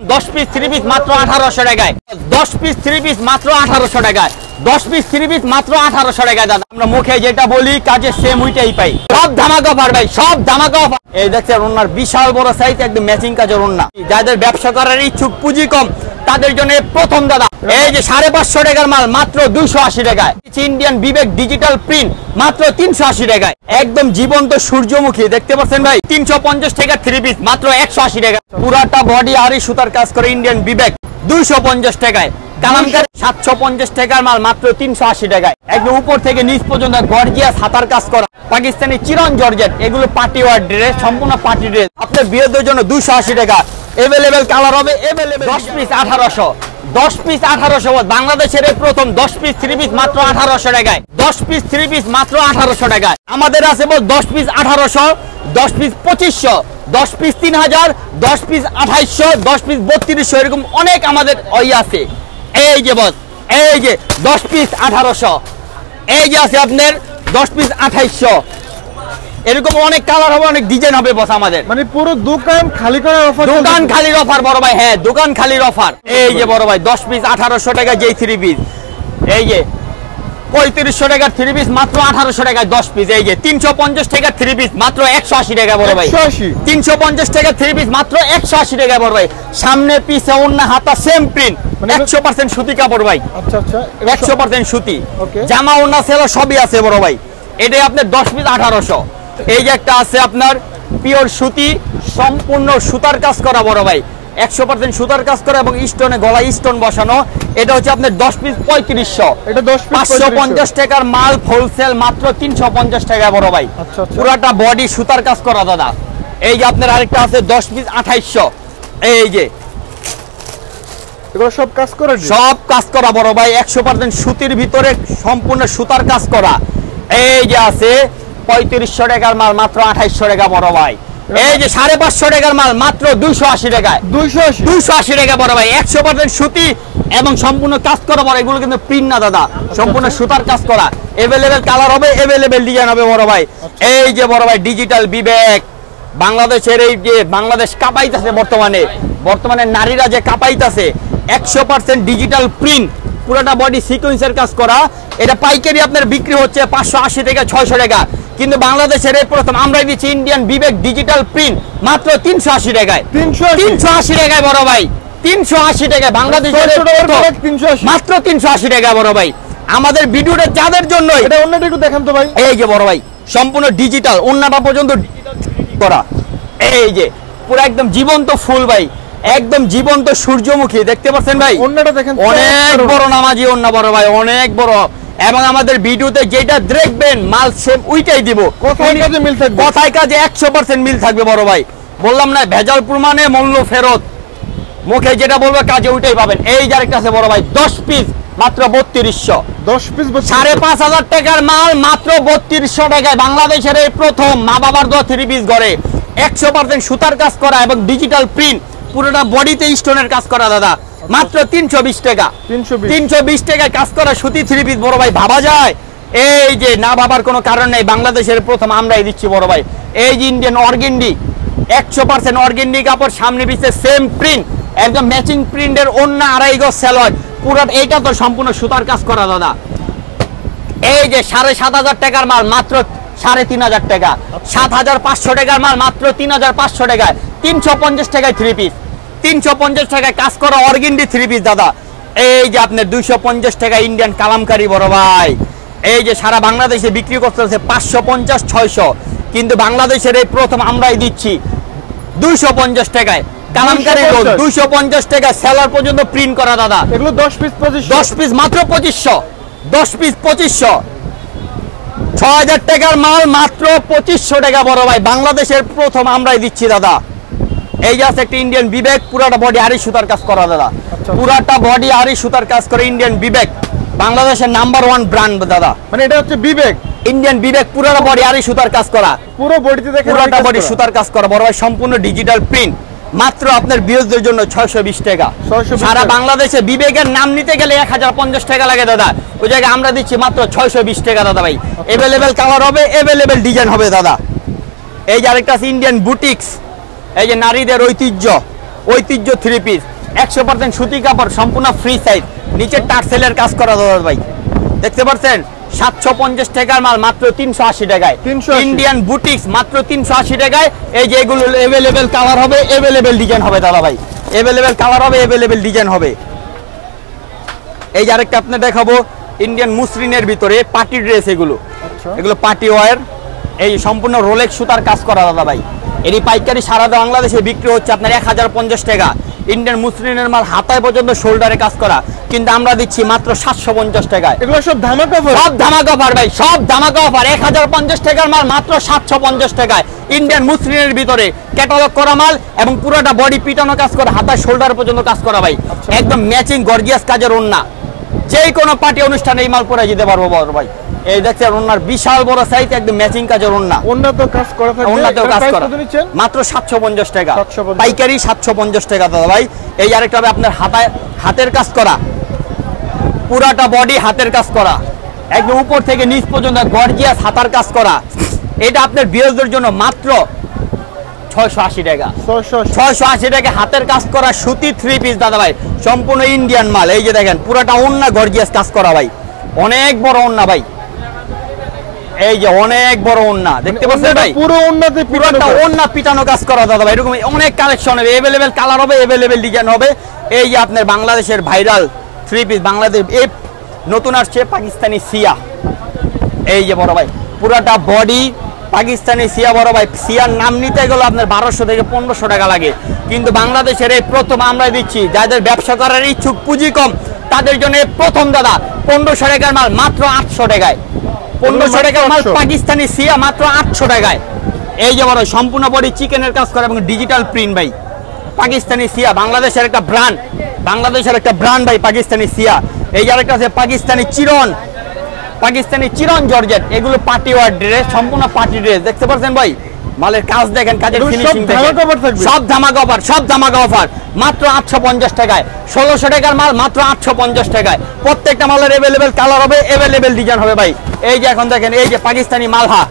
10 piece 3 piece মাত্র 1800 টাকায়। 10 piece 3 piece মাত্র 1800 টাকায়। 10 পিস 3 পিস মাত্র 1800 টাকায় দাদা। আমরা মুখে যেটা বলি কাজে সেম ওইটাই পাই। সব ধামাকা অফার ভাই, সব ধামাকা অফার। এই দেখছেন ওনার বিশাল বড় সাইজ, একদম ম্যাচিং কাজের ওন্না। যাদের ব্যবসা করার ইচ্ছুক, পুঁজি কম, তাদের জন্য প্রথম দাদা। এই যে 550 টাকার মাল মাত্র 280 টাকায়। ইন্ডিয়ান বিবেক ডিজিটাল প্রিন্ট মাত্র 380 টাকায়। একদম জীবন্ত সূর্যমুখী দেখতে পাচ্ছেন ভাই। 350 টাকা 3 পিস মাত্র 180 টাকা। পুরাটা বডি আরি সুতার কাজ করে ইন্ডিয়ান বিবেক 250 টাকায়। কালামকারী 750 টাকার মাল মাত্র 380 টাকায়। একদম উপর থেকে নিচ পর্যন্ত গর্জিয়াস হাতার কাজ করা পাকিস্তানি চিরন জর্জেট, এগুলো পার্টি ওয়ার ড্রেস, সম্পূর্ণ পার্টি ড্রেস। আপনার বিয়েদের জন্য 280 টাকা। এভেলেবেল কালার হবে, এভেলেবেল। 10 piece 1800, 10 piece 1800। বাংলাদেশের এই প্রথম 10 পিস 3 পিস মাত্র 1800 টাকায়। 10 পিস 3 পিস মাত্র 1800 টাকায়। আমাদের আছে বল 10 piece 1800, 10 piece 2500, 10 piece 3000, 10 piece 2800, 10 piece 3200, এরকম অনেক আমাদের ওই আছে। এই যে বস, এই যে 10 পিস 1800, এই যে আছে আপনার 10 পিস 2800, এরকম অনেক কালার হবে, অনেক ডিজাইন হবে বস আমাদের। মানে পুরো দোকান খালি করার অফার। দোকান খালির অফার বড় ভাই, হ্যাঁ দোকান খালির অফার। এই যে বড় ভাই 10 পিস 1800 টাকা যেই 3 পিস। এই যে 3500 টাকার 3 পিস মাত্র 1800 টাকায় 10 পিস। এই যে 350 টাকার 3 পিস মাত্র 180 টাকা বড় ভাই। 350 টাকার 3 পিস মাত্র 180 টাকা বড় ভাই। সামনে পিছে ওন্না হাতা সেম প্রিন্ট, 100% সুতি কাপড় ভাই। আচ্ছা আচ্ছা, 100% সুতি। জামা ওন্না সেলা সবই আছে বড় ভাই। এটাই আপনার 10 পিস 1800। এই যে একটা আছে আপনার পিওর সুতি, সম্পূর্ণ সুতার কাজ করা বড় ভাই, 100% সুতার কাজ করা এবং স্টোনে গলায় স্টোন বসানো। এটা হচ্ছে আপনার 10 পিস 3500। এটা 10 পিস 550 টাকার মাল হোলসেল মাত্র 350 টাকা বড় ভাই। আচ্ছা আচ্ছা, পুরাটা বডি সুতার কাজ করা দাদা। এই যে আপনার আরেকটা আছে 10 পিস 2800। এই যে এগুলো সব কাজ করা, সব কাজ করা বড় ভাই, 100% সুতির ভিতরে সম্পূর্ণ সুতার কাজ করা। এই যে আছে 3500 টাকার মাল মাত্র 2800 টাকা বড় ভাই। এই যে 550 টাকার মাল মাত্র 280 টাকায়। 280 টাকা বড় ভাই, 100% সুতি এবং সম্পূর্ণ কাজ করা বড়। এগুলো কিন্তু প্রিন্ট না দাদা, সম্পূর্ণ সুতার কাজ করা। এভেলেবেল কালার হবে, এভেলেবেল ডিজাইন হবে বড় ভাই। এই যে বড় ভাই ডিজিটাল বিবেক, বাংলাদেশের এই যে বাংলাদেশ কাঁপাইতেছে বর্তমানে নারীরা যে কাঁপাইতেছে, 100% ডিজিটাল প্রিন্ট, পুরোটা বডি সিকোয়েন্সের কাজ করা। এটা পাইকারি আপনার বিক্রি হচ্ছে 580 থেকে 600 টাকা, কিন্তু বাংলাদেশের এই প্রথম আমরাই দিচ্ছি ইন্ডিয়ান বিবেক ডিজিটাল প্রিন্ট মাত্র 380 টাকায়। 380 টাকায় বড় ভাই, 380 টাকায় বাংলাদেশের মাত্র 380 টাকা বড় ভাই। আমাদের ভিডিওটা যাদের জন্য, এটা অন্যটা একটু দেখেন তো ভাই। এই যে বড় ভাই সম্পূর্ণ ডিজিটাল, ওন্নাটা পর্যন্ত করা। এই যে পুরো একদম জীবন্ত ফুল ভাই, একদম জীবন্ত সূর্যমুখী দেখতে পাচ্ছেন ভাই। ওন্নাটা দেখেন, অনেক বড় নামাজি ওন্না বড় ভাই, অনেক বড়। এবং আমাদের ভিডিওতে যেটা দেখবেন মাল সেম ওইটাই দিব। কথায় কাজে মিল থাকবে, কথায় কাজে 100% মিল থাকবে বড় ভাই। বললাম না ভেজাল প্রমাণে মূল্য ফেরত, মুখে যেটা বলবো কাজে ওইটাই পাবেন। এই যে আরেকটা আছে বড় ভাই 10 পিস মাত্র 3200। 10 পিস 5500 টাকার মাল মাত্র 3200 টাকায়। বাংলাদেশের এই প্রথম মা বাবার দোয়া 3 পিস ঘরে 100% সুতার কাজ করা এবং ডিজিটাল প্রিন্ট, পুরোটা বডিতে স্টোনের কাজ করা দাদা, মাত্র 320 টাকা। 320 টাকায় কাজ করা সুতি 3 পিস বড় ভাই, ভাবা যায়? এই যে না ভাবার কোনো কারণ নেই, বাংলাদেশের প্রথম আমরাই দিচ্ছি বড় ভাই। এই যে ইন্ডিয়ান অর্গেন্ডি, 100% অর্গেন্ডি কাপড়, সামনে পিছে সেম প্রিন্ট, একদম ম্যাচিং প্রিন্টের ওন্না, আড়াই গজ সালোয়ার, পুরো এইটা তো সম্পূর্ণ সুতার কাজ করা দাদা। এই যে 7500 টাকার মাল মাত্র 3500 টাকা। 7500 টাকার মাল মাত্র 3500 টাকায়। 350 টাকায় 3 পিস, 350 টাকায় কাজ করা অর্গেন্ডি 3 পিস দাদা। এই যে আপনার 250 টাকা ইন্ডিয়ান কালামকারী বড় ভাই। এই যে সারা বাংলাদেশে বিক্রি করতেছে 550-600, কিন্তু বাংলাদেশের এই প্রথম আমরাই দিচ্ছি 250 টাকায় কালামকারী রোল, 250 টাকা সেলার পর্যন্ত প্রিন্ট করা দাদা। এগুলো 10 পিস 2500, 10 পিস মাত্র 2500, 10 পিস 2500। 6000 টাকার মাল মাত্র 2500 টাকা বড় ভাই, বাংলাদেশের প্রথম আমরাই দিচ্ছি দাদা। এই যে আছে একটা ইন্ডিয়ান বিবেক, পুরাটা বডি আরি সুতার কাজ করা দাদা, পুরাটা বডি আরি সুতার কাজ করে ইন্ডিয়ান বিবেক, বাংলাদেশের নাম্বার 1 ব্র্যান্ড দাদা। মানে এটা হচ্ছে বিবেক, ইন্ডিয়ান বিবেক, পুরাটা বডি আরি সুতার কাজ করা, পুরো বডিতে দেখেন পুরাটা বডি সুতার কাজ করা বড় ভাই, সম্পূর্ণ ডিজিটাল প্রিন্ট, মাত্র আপনার বিয়ের জন্য 620 টাকা। সারা বাংলাদেশে বিবেকের নাম নিতে গেলে 1050 টাকা লাগে দাদা, ওই জায়গায় আমরা দিচ্ছি মাত্র 620 টাকা দাদা ভাই। এভেলেবেল কালার হবে, এভেলেবেল ডিজাইন হবে দাদা। এই যে আরেকটা আছে ইন্ডিয়ান বুটিক্স, এই যে নারীদের ঐতিহ্য, ঐতিহ্য থ্রি পিস 100% সুতি কাপড়, সম্পূর্ণ ফ্রি সাইজ, নিচে টার্সেলের কাজ করা দাদা ভাই, দেখতে পাচ্ছেন 750 টাকার মাল মাত্র 380 টাকায়। 380 ইন্ডিয়ান বুটিক্স মাত্র 380 টাকায়। এই যে এগুলো अवेलेबल কালার হবে, अवेलेबल ডিজাইন হবে দাদা ভাই, अवेलेबल কালার হবে, अवेलेबल ডিজাইন হবে। এই যে আরেকটা আপনি দেখাবো ইন্ডিয়ান মুসলিনের ভিতরে পার্টি ড্রেস, এগুলো এগুলো পার্টি ওয়্যার, এই সম্পূর্ণ রোলেক্স সুতার কাজ করা দাদা ভাই। এরই পাইকারি সারা বাংলাদেশে বিক্রি হচ্ছে আপনার 1050 টাকা। ইন্ডিয়ান মুসলিনের মাল হাতায় পর্যন্ত শোল্ডারে কাজ করা, কিন্তু আমরা দিচ্ছি মাত্র 750 টাকায়। এগুলো সব ধামাকা অফার, সব ধামাকা অফার ভাই, সব ধামাকা অফার। 1050 টাকার মাল মাত্র 750 টাকায়। ইন্ডিয়ান মুসলিনের ভিতরে ক্যাটালগ করা মাল এবং পুরোটা বডি পিটানো কাজ করা, হাতায় শোল্ডার পর্যন্ত কাজ করা ভাই, একদম ম্যাচিং গর্জিয়াস কাজের ওন্না। যে কোনো পার্টি অনুষ্ঠানে এই মাল পরে যেতে পারবো বড় ভাই। এই দেখছেন ওন্নার বিশাল বড় সাইজ, একদম ম্যাচিং কাজের ওন্না, ওন্নাতেও কাজ করা থাকবে, ওন্নাতেও কাজ করা, মাত্র 750 টাকা পাইকারি, 750 টাকা দাদা ভাই। এই আরেকটা হবে আপনার হাতের কাজ করা, পুরাটা বডি হাতের কাজ করা, একদম উপর থেকে নিচ পর্যন্ত গর্জিয়াস হাতার কাজ করা। এটা আপনার বিয়ের জন্য মাত্র 680 টাকা, 680 টাকা হাতের কাজ করা সুতি থ্রি পিস দাদা ভাই, সম্পূর্ণ ইন্ডিয়ান মাল। এই যে দেখেন পুরাটা ওন্না গর্জিয়াস কাজ করা ভাই, অনেক বড় ওন্না ভাই, এই যে অনেক বড় ওন্না দেখতে পাচ্ছেন ভাই, পুরো ওন্নাতে পুরোটা ওন্না পিটানো কাজ করা দাদা ভাই। এরকম অনেক কালেকশন হবে, अवेलेबल কালার হবে, अवेलेबल ডিজাইন হবে। এই যে আপনার বাংলাদেশের ভাইরাল থ্রি পিস, বাংলাদেশ এই নতুন আসছে পাকিস্তানি সিয়া, এই যে বড় ভাই পুরাটা বডি পাকিস্তানি সিয়া বড় ভাই। সিয়ার নাম নিতে গেলে আপনার 1200 থেকে 1500 টাকা লাগে, কিন্তু বাংলাদেশের এই প্রথম আমরা দিচ্ছি, যাদের ব্যবসা করার ইচ্ছুক, পুঁজি কম, তাদের জন্য প্রথম দাদা 1500 টাকার মাল মাত্র 800 টাকায়। 1500 টাকার মাল পাকিস্তানি সিয়া মাত্র 800 টাকায়। এই যে বড় সম্পূর্ণ বডি চিকেনের কাজ করে এবং ডিজিটাল প্রিন্ট ভাই, পাকিস্তানি সিয়া বাংলাদেশের একটা ব্র্যান্ড, বাংলাদেশের একটা ব্র্যান্ড ভাই পাকিস্তানি সিয়া। এই আরেকটা আছে পাকিস্তানি চিরন, পাকিস্তানি চিরন জর্জেট, এগুলো পার্টি ওয়্যার ড্রেস, সম্পূর্ণ পার্টি ড্রেস, দেখতে পাচ্ছেন ভাই মালের কাজ দেখেন, কাজের ফিনিশিং দেখেন, সব ধামাকা অফার, সব ধামাকা অফার মাত্র 850 টাকায়। 1600 টাকার মাল মাত্র 850 টাকায়। প্রত্যেকটা মালের अवेलेबल কালার হবে, अवेलेबल ডিজাইন হবে ভাই। এই যে এখন দেখেন এই যে পাকিস্তানি মালহা,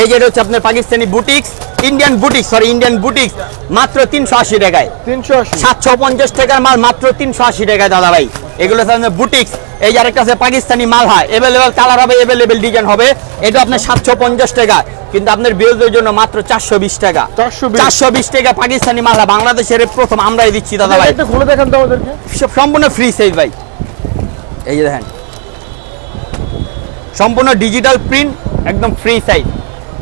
এই যে হচ্ছে আপনার Pakistani boutiques, Indian boutiques, sorry Indian boutiques মাত্র 380 টাকায়। 380, 750 টাকার মাল মাত্র 380 টাকায় দাদা ভাই। এগুলো হচ্ছে বুটিক্স। এই যে আরেকটা আছে পাকিস্তানি মালহা, अवेलेबल কালার হবে, अवेलेबल ডিজাইন হবে। এটা আপনার 750 টাকা, কিন্তু আপনার বিয়ের জন্য মাত্র 420 টাকা। 420 টাকা পাকিস্তানি মালহা, বাংলাদেশের প্রথম আমরাই দিচ্ছি দাদা ভাই। এটা খুলে দেখান তো আমাদেরকে, সম্পূর্ণ ফ্রি সাইজ ভাই, এই যে দেখেন সম্পূর্ণ ডিজিটাল প্রিন্ট, একদম ফ্রি সাইজ,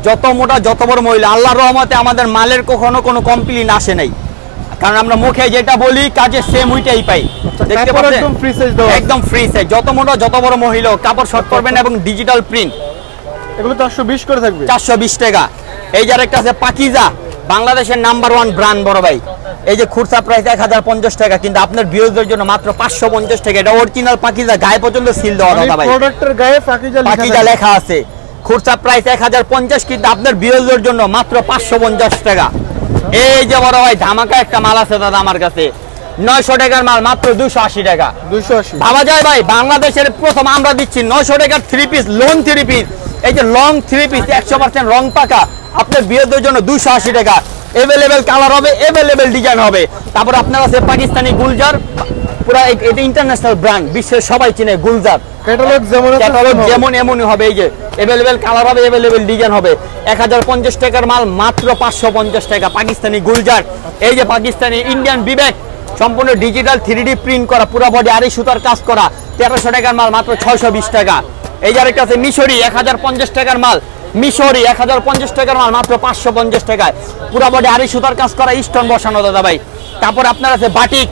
যত মোটা যত বড় মহিলা। আল্লাহর রহমতে আমাদের মালের কখনো কোনো কমপ্লেইন আসে নাই, কারণ আমরা মুখে যেটা বলি কাজে সেম ওইটাই পাই। দেখতে পাচ্ছেন একদম ফ্রি সাইজ দাও, একদম ফ্রি সাইজ, যত মোটা যত বড় মহিলা কাপড় শর্ট করবেন এবং ডিজিটাল প্রিন্ট। এগুলো 420 করে থাকবে, 420 টাকা। এই যে আরেকটা আছে পাকিজা, বাংলাদেশের নাম্বার 1 ব্র্যান্ড বড় ভাই। এই যে খুচরা প্রাইস 1050 টাকা, কিন্তু আপনার ভিউয়ারদের জন্য মাত্র 550 টাকা। এটা অরিজিনাল পাকিজা, গায়ে পর্যন্ত সিল দেওয়া দাদা ভাই, প্রোডাক্টের গায়ে পাকিজা লেখা আছে। খুচরা প্রাইস 1050, কিন্তু আপনার ভিউয়ারদের জন্য মাত্র 550 টাকা। এই যে বড় ভাই ধামাকা একটা মাল আছে দাদা আমার কাছে, 900 টাকার মাল মাত্র 280 টাকা। 280 ভাবা যায় ভাই, বাংলাদেশের প্রথম আমরা দিচ্ছি 900 টাকার three piece, loan three piece. এই যে লং থ্রি পিস 100% রং পাকা, আপনার বিয়েদের জন্য 280 টাকা। अवेलेबल কালার হবে, अवेलेबल डिजाइन হবে। তারপর আপনার আছে পাকিস্তানি গুলজার, পুরো এটা ইন্টারন্যাশনাল ব্র্যান্ড, বিশ্বের সবাই চিনে গুলজার। ক্যাটালগ যেমন এমনই হবে। এই যে अवेलेबल কালার হবে, अवेलेबल ডিজাইন হবে। 1050 টাকার মাল মাত্র 550 টাকা পাকিস্তানি গুলজার। এই যে পাকিস্তানি ইন্ডিয়ান বিবেক, সম্পূর্ণ ডিজিটাল 3D প্রিন্ট করা, পুরো বডি আড়ি সুতার কাজ করা, 1300 টাকার মাল মাত্র 620 টাকা। এই যে আরেকটা আছে মিশরি, 1050 টাকার মাল, মিশরি 1050 টাকার মাল মাত্র 550 টাকায়। পুরো বডি আড়ি সুতার কাজ করা, স্টোন বসানো দাদা ভাই। তারপর আপনার আছে বাটিক,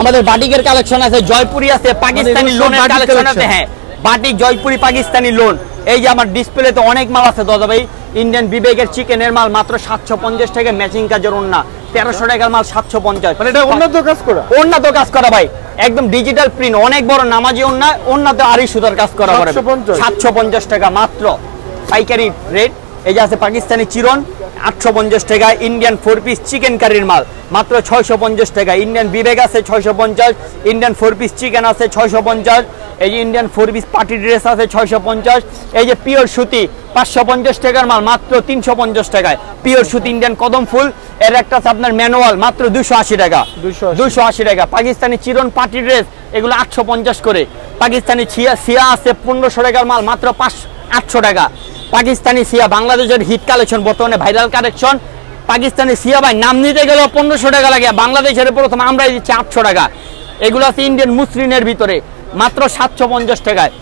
আমাদের বাটিকের কালেকশন আছে, জয়পুরি আছে, পাকিস্তানি লোনের কালেকশন আছে। হ্যাঁ, বাটিক জয়পুরি পাকিস্তানি লোন। এই যে আমার ডিসপ্লেতে অনেক মাল আছে দাদা ভাই। ইন্ডিয়ান বিবেকের চিকেনের মাল মাত্র 750 টাকা, ম্যাচিং কাজের ওন্না 1300 টাকার মাল 750। মানে এটা উন্নত কাজ করা, উন্নত কাজ করা ভাই, একদম ডিজিটাল প্রিন্ট, অনেক বড় নামাজি ওন্না, উন্নত আড়ি সুতার কাজ করা পড়বে 750 টাকা মাত্র পাইকারি রেট। এই যে আছে পাকিস্তানি চিরন, 850 টাকা। ইন্ডিয়ান 4 পিস চিকেন কারির মাল মাত্র 650 টাকা। ইন্ডিয়ান বিবেক আছে 650, ইন্ডিয়ান 4 পিস চিকেন আছে 650, এই যে ইন্ডিয়ান 4 পিস পার্টি ড্রেস আছে 650, এই যে পিওর সুতি 550 টাকার মাল মাত্র 350 টাকায়। পিওর সুতি ইন্ডিয়ান কদম ফুল এর একটা আছে আপনার ম্যানুয়াল মাত্র 280 টাকা। 280 টাকা। পাকিস্তানি চিরন পার্টি ড্রেস এগুলো 850 করে। পাকিস্তানি সিয়া আছে 1500 টাকার মাল মাত্র 800 টাকা। পাকিস্তানি সিয়া বাংলাদেশের হিট কালেকশন, বর্তমানে ভাইরাল কালেকশন। পাকিস্তানি সিয়া ভাই নাম নিতে গেলেও 1500 টাকা লাগে, বাংলাদেশের প্রথম আমরাই দিচ্ছি 800 টাকা। এগুলো আছে ইন্ডিয়ান মুসলিনের ভিতরে মাত্র 750 টাকায়।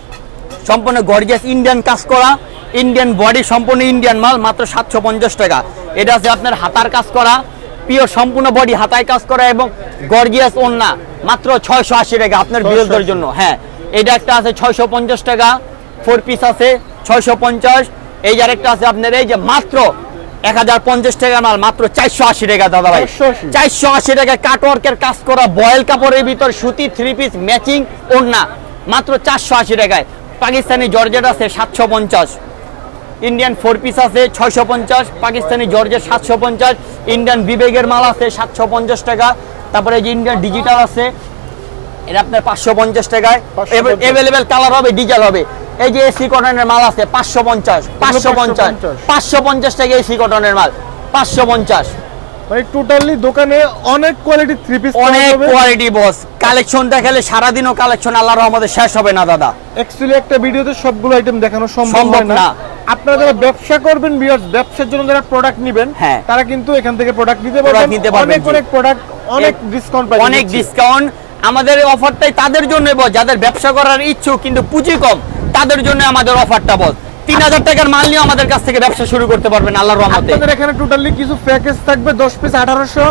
সম্পূর্ণ গর্জিয়াস ইন্ডিয়ান কাজ করা, ইন্ডিয়ান বডি, সম্পূর্ণ ইন্ডিয়ান মাল মাত্র 750 টাকা। এটা আছে আপনার হাতার কাজ করা, পিওর সম্পূর্ণ বডি হাতায় কাজ করা এবং গর্জিয়াস ওন্না মাত্র 680 টাকা আপনার বিরোধীদের জন্য। হ্যাঁ, এটা একটা আছে 650 টাকা, 4 পিস আছে 650। এই যে আরেকটা আছে আপনার এই যে মাত্র 1050 টাকা মাল মাত্র 480 টাকা দাদা ভাই। 480 টাকা কাটওয়ার্কের কাজ করা বয়েল কাপড়ের ভিতর সুতি 3 পিস ম্যাচিং ওড়না মাত্র 480 টাকায়। পাকিস্তানি জর্জেট আছে 750, ইন্ডিয়ান 4 পিস আছে 650, পাকিস্তানি জর্জেট 750, ইন্ডিয়ান বিবেগের মাল আছে 750 টাকা। তারপরে যে ইন্ডিয়ান ডিজিটাল আছে এটা আপনার 550 টাকায়। अवेलेबल কালার হবে, ডিজেল হবে। এই যে এসি কটনের মাল আছে 550 টাকা এসি কটনের মাল 550। মানে টোটালি দোকানে অনেক কোয়ালিটি 3 পিস, অনেক কোয়ালিটি বস। কালেকশন দেখালে সারা দিনও কালেকশন আল্লাহর রহমতে শেষ হবে না দাদা। অ্যাকচুয়ালি একটা ভিডিওতে সবগুলো আইটেম দেখানো সম্ভব না। আপনারা যারা ব্যবসা করবেন, ভিউয়ার্স ব্যবসার জন্য যারা প্রোডাক্ট নেবেন তারা কিন্তু এখান থেকে প্রোডাক্ট নিতে পারবেন। অনেক প্রোডাক্ট, অনেক ডিসকাউন্ট পাবেন, অনেক ডিসকাউন্ট। আমাদের অফারটাই তাদের জন্য বস যাদের ব্যবসা করার ইচ্ছুক কিন্তু পুঁজি কম, তাদের জন্য আমাদের অফারটা বস। 3000 টাকার মাল নিয়ে আমাদের কাছ থেকে ব্যবসা শুরু করতে পারবেন আল্লাহর রহমতে। আপনাদের এখানে টোটালি কিছু প্যাকেজ থাকবে, 10 piece 1800,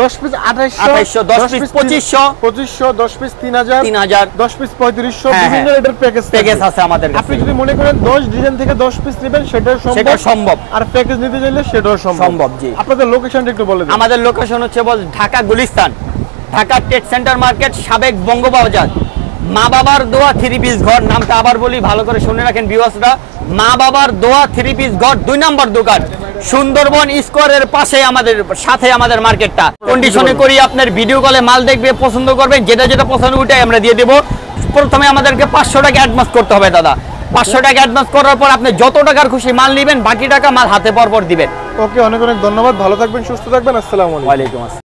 10 piece 2800, 10 piece 2500, 10 piece 3000, 10 piece 3500, বিভিন্ন রেটের প্যাকেজ আছে আমাদের কাছে। আপনি যদি মনে করেন 10 ডিজাইন থেকে 10 পিস নেবেন সেটাও সম্ভব, আর প্যাকেজ নিতে চাইলে সেটাও সম্ভব। জি। আপনাদের লোকেশনটা একটু বলে দিন। আমাদের লোকেশন হচ্ছে বল Dhaka Gulistan, Dhaka tech centre market, সাবেক বঙ্গবাজার। মা বাবার দোয়া 3 পিস ঘর, নামটা আবার বলি ভালো করে শুনে রাখেন ভিউয়ার্সরা। মা বাবার দোয়া 3 পিস ঘর 2 নম্বর দোকান, সুন্দরবন স্কোয়ারের পাশে আমাদের সাথে আমাদের মার্কেটটা। কন্ডিশনে করি আপনার ভিডিও কলে মাল দেখবে, পছন্দ করবে, যেটা যেটা পছন্দ ওইটাই আমরা দিয়ে দেবো। প্রথমে আমাদেরকে 500 টাকা অ্যাডভান্স করতে হবে দাদা। 500 টাকা অ্যাডভান্স করার পর আপনি যত টাকার খুশি মাল নেবেন, বাকি টাকা মাল হাতে পর দিবেন। ওকে, অনেক অনেক ধন্যবাদ। ভালো থাকবেন, সুস্থ থাকবেন। আসসালামু আলাইকুম। ওয়ালাইকুম আসসালাম।